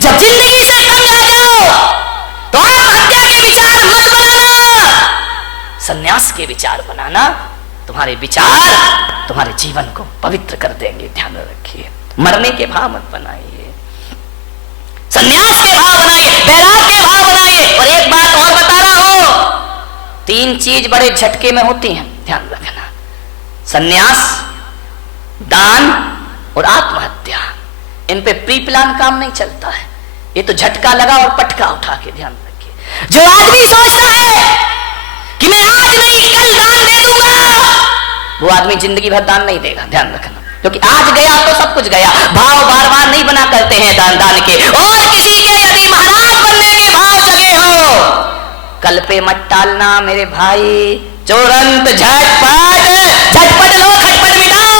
जब जिंदगी से तंग आ जाओ तो आत्महत्या के विचार मत बनाना, सन्यास के विचार बनाना। तुम्हारे विचार तुम्हारे जीवन को पवित्र कर देंगे। ध्यान रखिए, मरने के भाव मत बनाइए, सन्यास के भाव बनाइए, वैराग के भाव बनाइए। और एक बात और बता रहा हूं, 3 चीज बड़े झटके में होती हैं, ध्यान रखना। सन्यास, दान और आत्महत्या, इन पे प्री प्लान काम नहीं चलता है। ये तो झटका लगा और पटका उठा के। ध्यान रखिए, जो आदमी सोचता है कि मैं आज नहीं कल दान दे दूंगा, वो आदमी जिंदगी भर दान नहीं देगा। ध्यान रखना, क्योंकि आज गया तो सब कुछ गया। भाव बार बार नहीं बना करते हैं दान के। और किसी के यदि महाराज बनने के भाव जगे हो, कल पे मत टालना मेरे भाई, तुरंत झटपट लो, खटपट मिटाओ।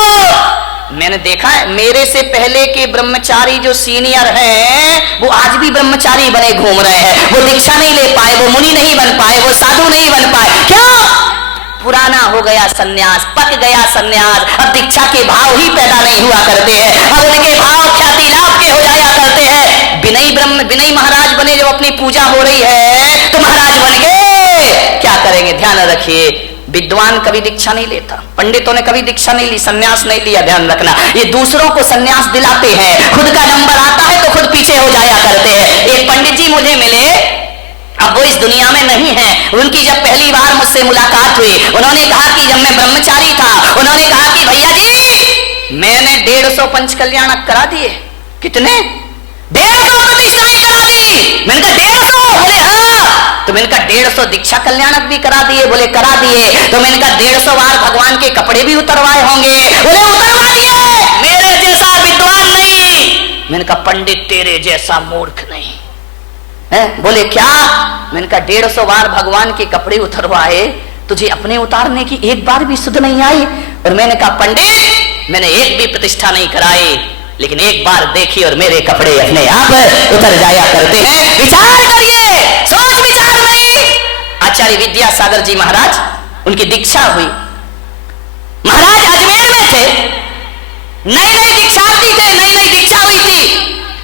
मैंने देखा है, मेरे से पहले के ब्रह्मचारी जो सीनियर हैं, वो आज भी ब्रह्मचारी बने घूम रहे हैं। वो दीक्षा नहीं ले पाए, वो मुनि नहीं बन पाए, वो साधु नहीं बन पाए। क्यों? पुराना हो गया सन्यास, पक गया सन्यास। अब दीक्षा के भाव ही पैदा नहीं हुआ करते हैं, अब उनके भाव ख्याति लाभ के हो जाया करते हैं। विनय महाराज बने, जब अपनी पूजा हो रही है तो महाराज बन गए, क्या करेंगे? ध्यान रखिए, विद्वान कभी दीक्षा नहीं लेता, पंडितों ने कभी दीक्षा नहीं ली, सन्यास नहीं लिया। ध्यान रखना, ये दूसरों को सन्यास दिलाते हैं, खुद का नंबर आता है तो खुद पीछे हो जाया करते हैं। एक पंडित जी मुझे मिले, अब वो इस दुनिया में नहीं है। उनकी जब पहली बार मुझसे मुलाकात हुई, उन्होंने कहा कि जब मैं ब्रह्मचारी था, उन्होंने कहा कि भैया जी मैंने 150 पंच कल्याणक करा दिए। कितने? 150 प्रतिष्ठाएं करा दी। मैंने कहा 150? बोले हाँ। तो मैंने कहा 150 दीक्षा कल्याणक भी करा दिए? बोले करा दिए। तो मैंने कहा 150 बार भगवान के कपड़े भी उतरवाए होंगे? बोले उतरवा दिए। मेरे जैसा विद्वान नहीं। मैंने कहा पंडित तेरे जैसा मूर्ख नहीं है। बोले क्या? मैंने कहा 150 बार भगवान के कपड़े उतरवाए, तुझे अपने उतारने की एक बार भी सुध नहीं आई? और मैंने कहा पंडित मैंने एक भी प्रतिष्ठा नहीं कराई, लेकिन एक बार देखी और मेरे कपड़े अपने आप उतर जाया करते हैं। विचार करिए, सोच विचार नहीं। आचार्य विद्यासागर जी महाराज, उनकी दीक्षा हुई। महाराज अजमेर में थे, नई नई दीक्षार्थी थे, नई नई दीक्षा हुई थी।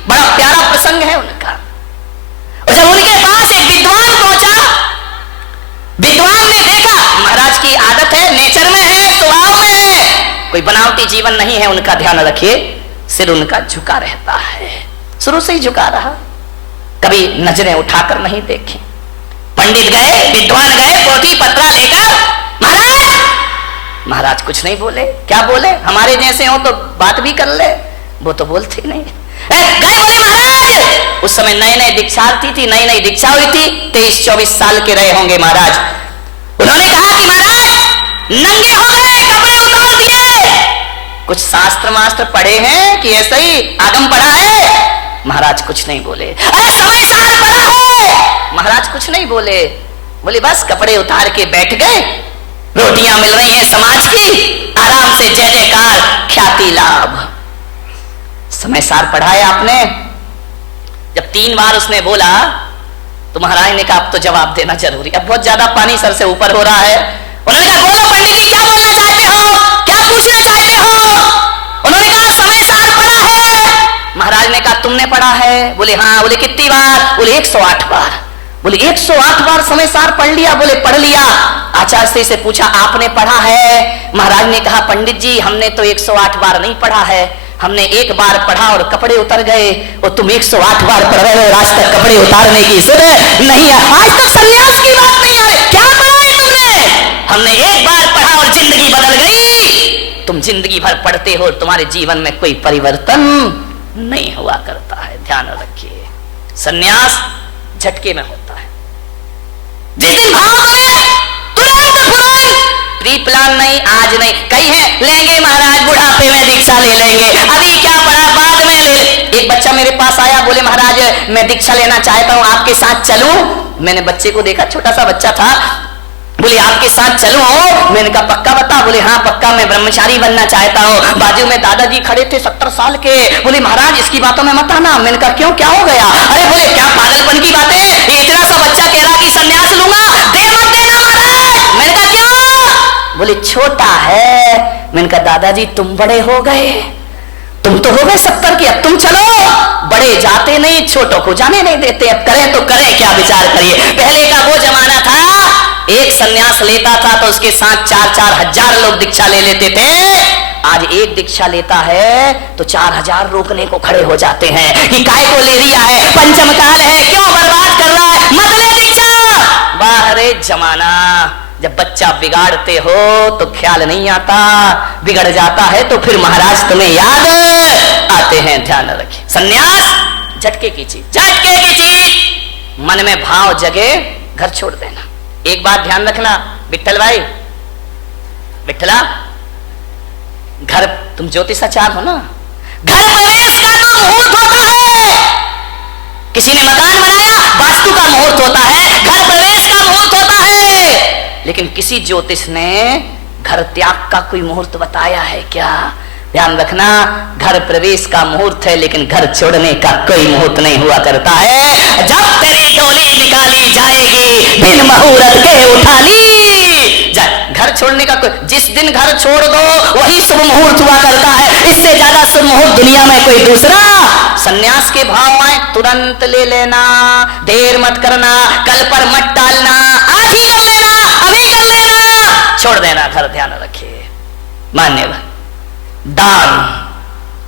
बड़ा प्यारा प्रसंग है उनका। और जब उनके पास एक विद्वान पहुंचा, विद्वान ने देखा महाराज की आदत है, नेचर में है, स्वभाव में है, कोई बनावटी जीवन नहीं है उनका। ध्यान रखिए, सिर उनका झुका रहता है, शुरू से ही झुका रहा, कभी नजरें उठाकर नहीं देखी। पंडित गए, विद्वान गए, पोथी पत्रा लेकर, महाराज कुछ नहीं बोले। क्या बोले? हमारे जैसे हो तो बात भी कर ले, वो तो बोलते नहीं। गए, बोले महाराज, उस समय नए नए दीक्षार्थी थी, नई नई दीक्षा हुई थी, 23-24 साल के रहे होंगे महाराज। उन्होंने कहा कि महाराज नंगे हो गए, कपड़े उतार दिए, कुछ शास्त्र मास्त्र पढ़े हैं कि ऐसे ही आगम पढ़ा है? महाराज कुछ नहीं बोले। अरे समय सार पढ़ा है? महाराज कुछ नहीं बोले। बोले बस कपड़े उतार के बैठ गए, रोटियां मिल रही हैं समाज की, आराम से जय जयकार, ख्याति लाभ। समय सार पढ़ाया आपने? जब 3 बार उसने बोला तो महाराज ने कहा अब तो जवाब देना जरूरी, अब बहुत ज्यादा पानी सर से ऊपर हो रहा है। उन्होंने कहा बोलो पंडित जी, क्या बोलना चाहते हो, क्या पूछना चाहते हो? उन्होंने कहा समय सार पढ़ा है। महाराज ने कहा तुमने पढ़ा है? बोले हाँ। बोले कितनी बार? बोले 108 बार। बोले 108 बार समय सार पढ़ लिया? बोले पढ़ लिया। आचार्य से पूछा आपने पढ़ा है? महाराज ने कहा पंडित जी हमने तो 108 बार नहीं पढ़ा है, हमने एक बार पढ़ा और कपड़े उतर गए, और तुम 108 बार पढ़ रहे हो, आज तक कपड़े उतारने की सुध नहीं है, आज तक सन्यास की बात नहीं है। क्या पढ़ा है तुमने? हमने एक बार पढ़ा और जिंदगी बदल गई। तुम जिंदगी भर पढ़ते हो, तुम्हारे जीवन में कोई परिवर्तन नहीं हुआ करता है। ध्यान रखिए, सन्यास झटके में होता है। जिस दिन भाव बने तुरंत प्री प्लान नहीं, आज नहीं। कई है लेंगे महाराज बुढ़ापे में दीक्षा ले लेंगे, अभी क्या पढ़ा बाद में ले। एक बच्चा मेरे पास आया, बोले महाराज मैं दीक्षा लेना चाहता हूँ, आपके साथ चलूं? मैंने बच्चे को देखा, छोटा सा बच्चा था। बोले आपके साथ चलूं? मैंने कहा पक्का बता? बोले हाँ पक्का, मैं ब्रह्मचारी बनना चाहता हूँ। बाजू में दादाजी खड़े थे 70 साल के। बोले महाराज इसकी बातों में मत आना। मैंने कहा क्यों, क्या हो गया? अरे बोले क्या पागलपन की बात है, ये इतना सा बच्चा कह रहा कि सन्यास लूंगा, दे मत देना महाराज। मैंने कहा क्यों? बोले छोटा है। मैंने कहा दादाजी तुम बड़े हो गए, तुम तो हो गए 70 की, अब तुम चलो। बड़े जाते नहीं, छोटों को जाने नहीं देते। अब करें तो करें क्या, विचार करिए। पहले का वो जमाना था, एक सन्यास लेता था तो उसके साथ 4-4 हजार लोग दीक्षा ले लेते थे। आज एक दीक्षा लेता है तो 4000 रोकने को खड़े हो जाते हैं कि काय को ले लिया है, पंचम काल है, क्यों बर्बाद कर रहा है, मत ले दीक्षा। बाहरे जमाना, जब बच्चा बिगाड़ते हो तो ख्याल नहीं आता, बिगड़ जाता है तो फिर महाराज तुम्हें याद आते हैं। ध्यान रखिए, सन्यास झटके की चीज, झटके की चीज। मन में भाव जगे, घर छोड़ देना। एक बात ध्यान रखना विट्ठल भाई, विट्ठला, घर, तुम ज्योतिषाचार हो ना, घर प्रवेश का तो मुहूर्त होता है। किसी ने मकान बनाया, वास्तु का मुहूर्त होता है, घर प्रवेश का मुहूर्त होता है। लेकिन किसी ज्योतिष ने घर त्याग का कोई मुहूर्त बताया है क्या? ध्यान रखना, घर प्रवेश का मुहूर्त है लेकिन घर छोड़ने का कोई मुहूर्त नहीं हुआ करता है। जब तेरी डोली निकाली जाएगी, बिन मुहूर्त के उठा ली जाए। घर छोड़ने का कोई, जिस दिन घर छोड़ दो वही शुभ मुहूर्त हुआ करता है। इससे ज्यादा शुभ मुहूर्त दुनिया में कोई दूसरा। सन्यास के भाव आए, तुरंत ले लेना, देर मत करना, कल पर मत टालना, आज ही कर लेना, अभी कर लेना, छोड़ देना घर। ध्यान रखिए, मान्यवर। दान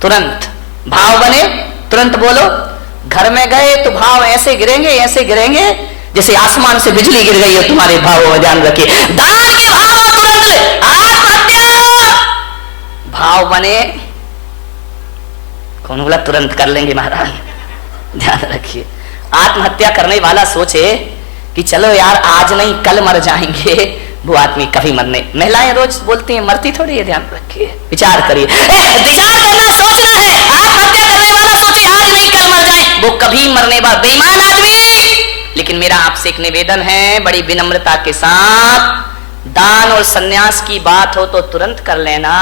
तुरंत, भाव बने तुरंत बोलो। घर में गए तो भाव ऐसे गिरेंगे, ऐसे गिरेंगे जैसे आसमान से बिजली गिर गई हो तुम्हारे भावों में। ध्यान रखिए, दान के भाव तुरंत ले। आत्महत्या भाव बने, कौन बोला तुरंत कर लेंगे महाराज? ध्यान रखिए, आत्महत्या करने वाला सोचे कि चलो यार आज नहीं कल मर जाएंगे, वो आदमी कभी मरने। महिलाएं रोज बोलती हैं, मरती थोड़ी है। ध्यान रखिए, विचार करिए, विचार करना, सोचना है। आत्महत्या करने वाला सोचे आज नहीं कल मर जाए, वो कभी मरने वाला बेईमान आदमी। लेकिन मेरा आपसे एक निवेदन है, बड़ी विनम्रता के साथ, दान और सन्यास की बात हो तो तुरंत कर लेना,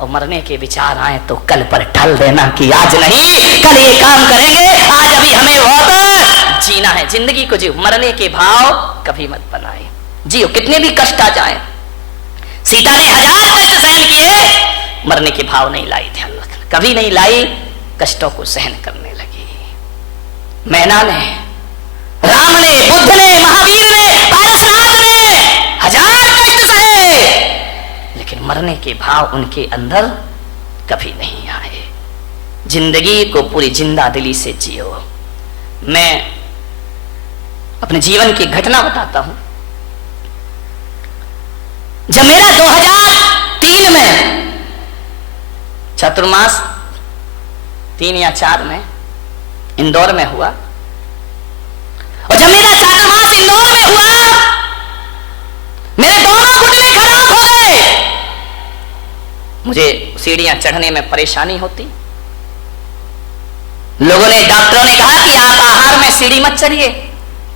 और मरने के विचार आए तो कल पर टल देना कि आज नहीं कल ये काम करेंगे, आज अभी हमें बहुत जीना है, जिंदगी को जियो। मरने के भाव कभी मत बनाए, जियो कितने भी कष्ट आ जाए। सीता ने 1000 कष्ट सहन किए, मरने के भाव नहीं लाई। ध्यान रखना, कभी नहीं लाई, कष्टों को सहन करने लगी। मैना ने, राम ने, बुद्ध ने, महावीर ने, पारसनाथ ने 1000 कष्ट सहे, लेकिन मरने के भाव उनके अंदर कभी नहीं आए। जिंदगी को पूरी जिंदा दिली से जियो। मैं अपने जीवन की घटना बताता हूं। जब मेरा 2003 में चतुर्मास 3 या 4 में इंदौर में हुआ, और जब मेरा चातुर्मास इंदौर में हुआ, मेरे दोनों घुटने खराब हो गए। मुझे सीढ़ियां चढ़ने में परेशानी होती। लोगों ने, डॉक्टरों ने कहा कि आप आहार में सीढ़ी मत चढ़िए,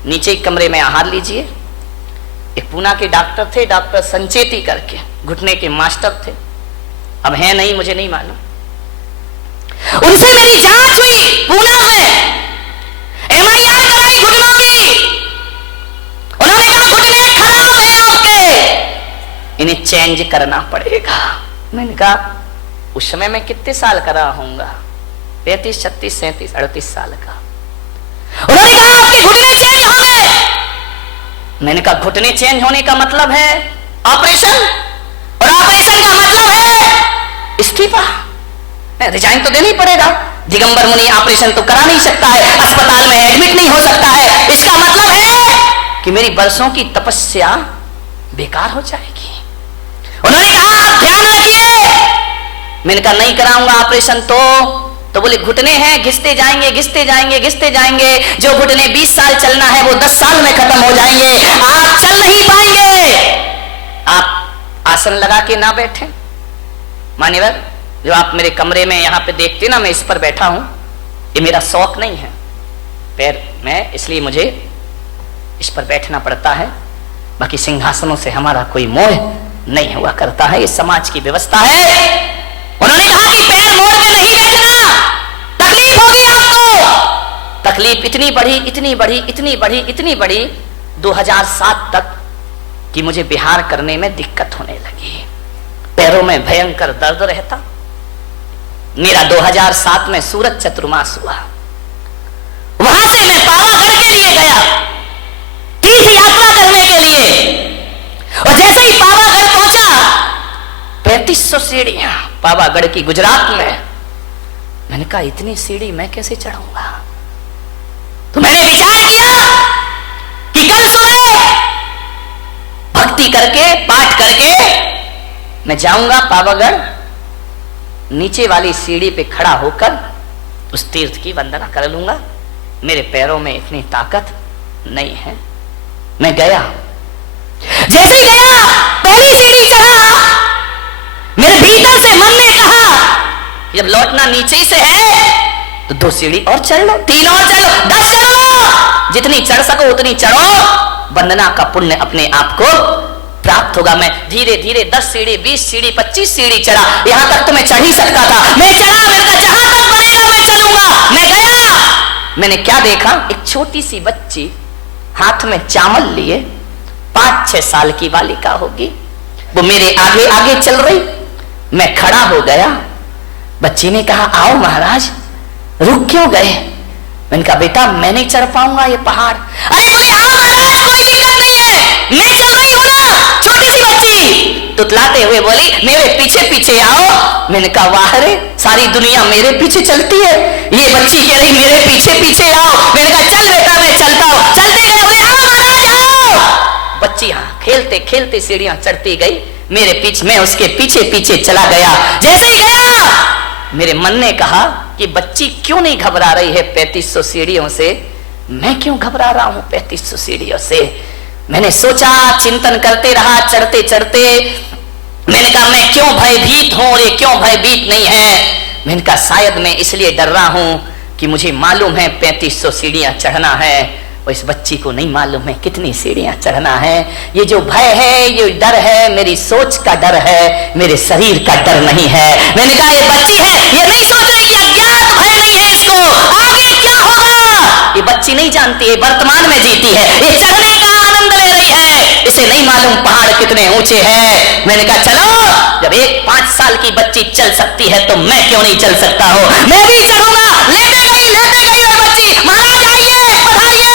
नीचे कमरे में आहार लीजिए। एक पूना के डॉक्टर थे, डॉक्टर संचेती करके, घुटने के मास्टर थे, अब हैं नहीं, मुझे नहीं मालूम। उनसे मेरी जांच हुई पूना में, MRI कराई घुटनों की। उन्होंने कहा घुटने खराब है आपके, इन्हें चेंज करना पड़ेगा। मैंने कहा उस समय मैं कितने साल का रहा होऊंगा, 35, 36, 37, 38 साल का। उन्होंने कहा आपके घुटने चेंज हो गए। मैंने कहा घुटने चेंज होने का मतलब है ऑपरेशन, और ऑपरेशन का मतलब है इस्तीफा, रिजाइन तो देना ही पड़ेगा। दिगंबर मुनि ऑपरेशन तो करा नहीं सकता है, अस्पताल में एडमिट नहीं हो सकता है। इसका मतलब है कि मेरी बरसों की तपस्या बेकार हो जाएगी। उन्होंने कहा आप ध्यान रखिए। मैंने कहा नहीं कराऊंगा ऑपरेशन तो बोले घुटने हैं, घिसते जाएंगे, घिसते जाएंगे, घिसते जाएंगे। जो घुटने 20 साल चलना है वो 10 साल में खत्म हो जाएंगे, आप चल नहीं पाएंगे। आप आसन लगा के ना बैठे। मान्यवर, जो आप मेरे कमरे में यहाँ पे देखते ना, मैं इस पर बैठा हूं, ये मेरा शौक नहीं है पैर में, इसलिए मुझे इस पर बैठना पड़ता है। बाकी सिंहासनों से हमारा कोई मोह नहीं हुआ करता है, ये समाज की व्यवस्था है। उन्होंने कहा कि पैर मोड़ के नहीं बैठना, तकलीफ होगी आपको। तकलीफ इतनी बढ़ी, इतनी बढ़ी, इतनी बढ़ी, इतनी बढ़ी 2007 तक कि मुझे बिहार करने में दिक्कत होने लगी। पैरों में भयंकर दर्द रहता, मेरा 2007 में सूरत चतुर्मास हुआ। वहां से मैं पावागढ़ के लिए गया तीर्थ यात्रा करने के लिए, और जैसे ही पावागढ़ पहुंचा 3500 सीढ़ियां पावागढ़ की गुजरात में। मैंने कहा इतनी सीढ़ी मैं कैसे चढ़ूंगा? तो मैंने विचार किया कि कल सुबह भक्ति करके पाठ करके मैं जाऊंगा पावागढ़, नीचे वाली सीढ़ी पे खड़ा होकर उस तीर्थ की वंदना कर लूंगा। मेरे पैरों में इतनी ताकत नहीं है। मैं गया, जैसे गया पहली सीढ़ी चढ़ा, मेरे भीतर से मन ने कहा जब लौटना नीचे ही से है तो 2 सीढ़ी और चढ़ लो, 3 और चढ़ लो, 10 चढ़ लो, जितनी चढ़ सको उतनी चढ़ो, वंदना का पुण्य अपने आप को प्राप्त होगा। मैं धीरे धीरे 10 सीढ़ी, 20 सीढ़ी, 25 सीढ़ी चढ़ा, यहां तक तो मैं चढ़ ही सकता था। मैं चढ़ा, मैंने कहा जहां तक बनेगा मैं चलूंगा। मैं गया, मैंने क्या देखा, एक छोटी सी बच्ची हाथ में चावल लिए, 5-6 साल की बालिका होगी, वो मेरे आगे आगे चल रही। मैं खड़ा हो गया, बच्ची ने कहा आओ महाराज। रुक क्यों गए? मैंने कहा बेटा मैं नहीं चढ़ पाऊंगा ये पहाड़। अरे बोले आओ महाराज कोई दिक्कत नहीं है, मैं चल रही हूं ना। छोटी सी बच्ची तुतलाते हुए बोली मेरे पीछे पीछे आओ। मैंने कहा वाह रे, सारी दुनिया मेरे पीछे चलती है, ये बच्ची कह रही मेरे पीछे पीछे आओ। मैंने कहा चल बेटा मैं चलता हूं। चलते गए, बोले आओ महाराज आओ। बच्ची हाँ खेलते खेलते सीढ़ियां चढ़ती गई, मेरे पीछे, मैं उसके पीछे पीछे चला गया। जैसे ही गया मेरे मन ने कहा कि बच्ची क्यों नहीं घबरा रही है 3500 सीढ़ियों से, मैं क्यों घबरा रहा हूं 3500 सीढ़ियों से। मैंने सोचा, चिंतन करते रहा चढ़ते चढ़ते। मैंने कहा मैं क्यों भयभीत हूं और ये क्यों भयभीत नहीं है। मैंने कहा शायद मैं इसलिए डर रहा हूं कि मुझे मालूम है 3500 सीढ़ियां चढ़ना है, और इस बच्ची को नहीं मालूम है कितनी सीढ़ियां चढ़ना है। ये जो भय है, ये डर है, मेरी सोच का डर है, मेरे शरीर का डर नहीं है। मैंने कहा ये बच्ची है, ये नहीं सोच रही कि अज्ञात भय नहीं है इसको, आगे क्या होगा ये बच्ची नहीं जानती है, वर्तमान में जीती है, ये चढ़ने का आनंद ले रही है, इसे नहीं मालूम पहाड़ कितने ऊंचे हैं। मैंने कहा चलो, जब एक 5 साल की बच्ची चल सकती है तो मैं क्यों नहीं चल सकता हूं, मैं भी चढ़ूंगा। लेते गई वो बच्ची, महाराज आइए पधारिए।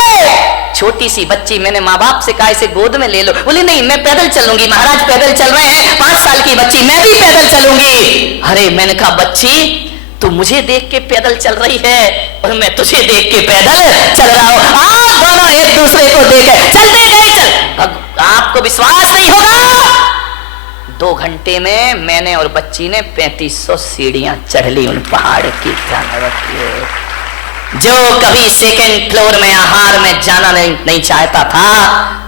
छोटी सी बच्ची, मैंने माँ बाप से कहा इसे गोद में ले लो, बोली नहीं मैं पैदल चलूंगी। महाराज पैदल चल रहे हैं, 5 साल की बच्ची, मैं भी पैदल चलूंगी। अरे मैंने कहा बच्ची तू मुझे देख के पैदल चल रही है और मैं तुझे देख के पैदल चल रहा हूं, आप दोनों एक दूसरे को देख चलते गए। चल आपको विश्वास नहीं होगा, 2 घंटे में मैंने और बच्ची ने 3500 सीढ़ियां चढ़ ली उन पहाड़ की। जो कभी 2nd फ्लोर में आहार में जाना नहीं चाहता था,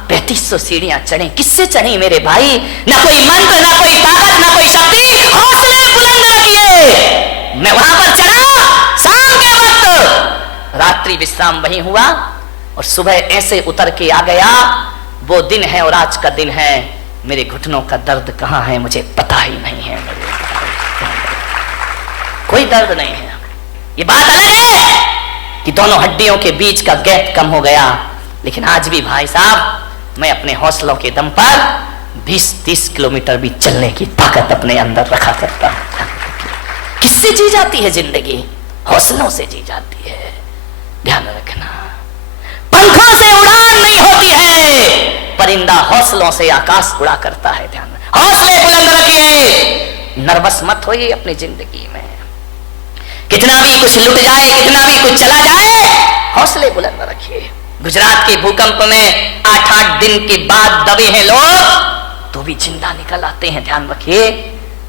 3500 सीढ़ियां चढ़ी। किससे चढ़ी मेरे भाई? ना कोई मंत्र, ना कोई ताकत, ना कोई शक्ति, हौसले बुलंद रखिए। मैं वहां पर चढ़ा, शाम के वक्त रात्रि विश्राम वहीं हुआ और सुबह ऐसे उतर के आ गया। वो दिन है और आज का दिन है, मेरे घुटनों का दर्द कहां है मुझे पता ही नहीं है। कोई दर्द नहीं है। ये बात अलग है कि दोनों हड्डियों के बीच का गैप कम हो गया, लेकिन आज भी भाई साहब मैं अपने हौसलों के दम पर 20-30 किलोमीटर भी चलने की ताकत अपने अंदर रखा करता हूं। किससे जी जाती है जिंदगी? हौसलों से जी जाती है, ध्यान रखना। पंखों से उड़ान नहीं होती है, परिंदा हौसलों से आकाश उड़ा करता है। ध्यान, हौसले बुलंद रखिए, नर्वस मत होइए अपनी जिंदगी में। कितना भी कुछ लुट जाए, कितना भी कुछ चला जाए, हौसले बुलंद रखिए। गुजरात के भूकंप में 8-8 दिन के बाद दबे हैं लोग, तो भी जिंदा निकल आते हैं। ध्यान रखिए,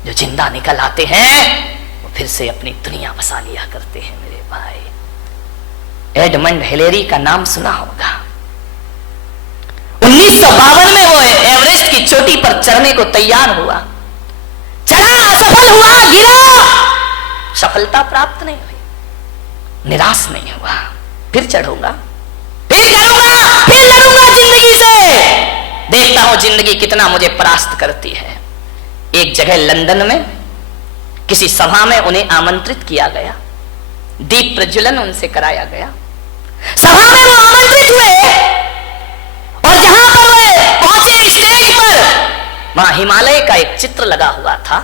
जो जिंदा निकल आते हैं वो फिर से अपनी दुनिया बसा लिया करते हैं मेरे भाई। एडमंड हिलेरी का नाम सुना होगा। 1952 में वो एवरेस्ट की चोटी पर चढ़ने को तैयार हुआ, चढ़ा, असफल हुआ, गिरा, सफलता प्राप्त नहीं हुई, निराश नहीं हुआ, फिर चढ़ूंगा, फिर करूंगा, फिर लड़ूंगा जिंदगी से। देखता हूं जिंदगी कितना मुझे परास्त करती है। एक जगह लंदन में किसी सभा में उन्हें आमंत्रित किया गया, दीप प्रज्वलन उनसे कराया गया। सभा में वो आमंत्रित हुए और जहां पर वे पहुंचे स्टेज पर, वहां हिमालय का एक चित्र लगा हुआ था।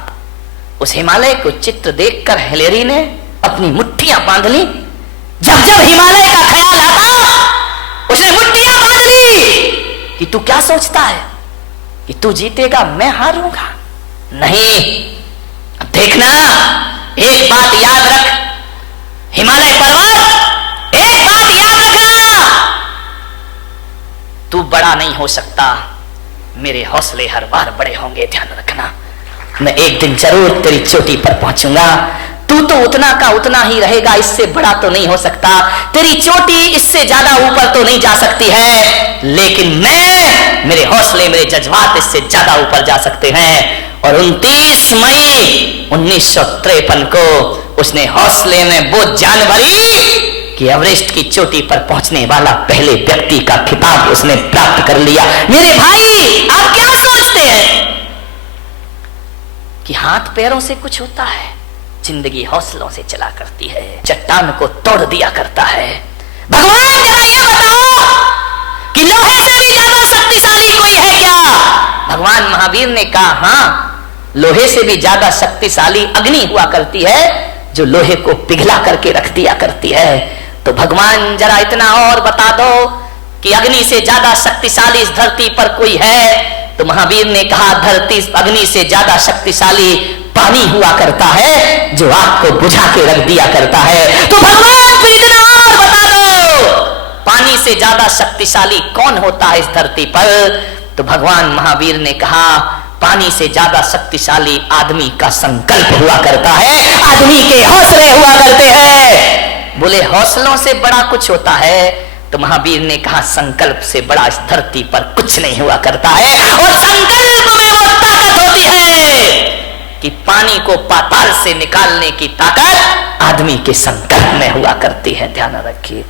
उस हिमालय को चित्र देखकर हिलेरी ने अपनी मुट्ठियां बांध ली। जब जब हिमालय का ख्याल आता उसने मुट्ठियां बांध ली कि तू क्या सोचता है कि तू जीतेगा, मैं हारूंगा? नहीं, अब देखना, एक बात याद रख हिमालय पर्वत, एक बात याद रखना, तू बड़ा नहीं हो सकता, मेरे हौसले हर बार बड़े होंगे। ध्यान रखना, मैं एक दिन जरूर तेरी चोटी पर पहुंचूंगा। तू तो उतना का उतना ही रहेगा, इससे बड़ा तो नहीं हो सकता। तेरी चोटी इससे ज्यादा ऊपर तो नहीं जा सकती है, लेकिन मैं, मेरे हौसले, मेरे जज्बात इससे ज्यादा ऊपर जा सकते हैं। और 29 मई 1953 को उसने हौसले में वो जान भरी कि एवरेस्ट की चोटी पर पहुंचने वाला पहले व्यक्ति का खिताब उसने प्राप्त कर लिया। मेरे भाई, आप क्या सोचते हैं कि हाथ पैरों से कुछ होता है? जिंदगी हौसलों से चला करती है, चट्टान को तोड़ दिया करता है। भगवान जरा ये बताओ कि लोहे से भी ज्यादा शक्तिशाली कोई है क्या? भगवान महावीर ने कहा, हां, लोहे से भी ज्यादा शक्तिशाली अग्नि हुआ करती है, जो लोहे को पिघला करके रख दिया करती है। तो भगवान जरा इतना और बता दो कि अग्नि से ज्यादा शक्तिशाली इस धरती पर कोई है? तो महावीर ने कहा, धरती अग्नि से ज्यादा शक्तिशाली पानी हुआ करता है, जो आग को बुझा के रख दिया करता है। तो भगवान फिर इतना और बता दो, पानी से ज्यादा शक्तिशाली कौन होता है इस धरती पर? तो भगवान महावीर ने कहा, पानी से ज्यादा शक्तिशाली आदमी का संकल्प हुआ करता है, आदमी के हौसले हुआ करते हैं। बोले हौसलों से बड़ा कुछ होता है? तो महावीर ने कहा, संकल्प से बड़ा इस धरती पर कुछ नहीं हुआ करता है। और संकल्प में वो ताकत होती है कि पानी को पाताल से निकालने की ताकत आदमी के संकल्प में हुआ करती है। ध्यान रखिए।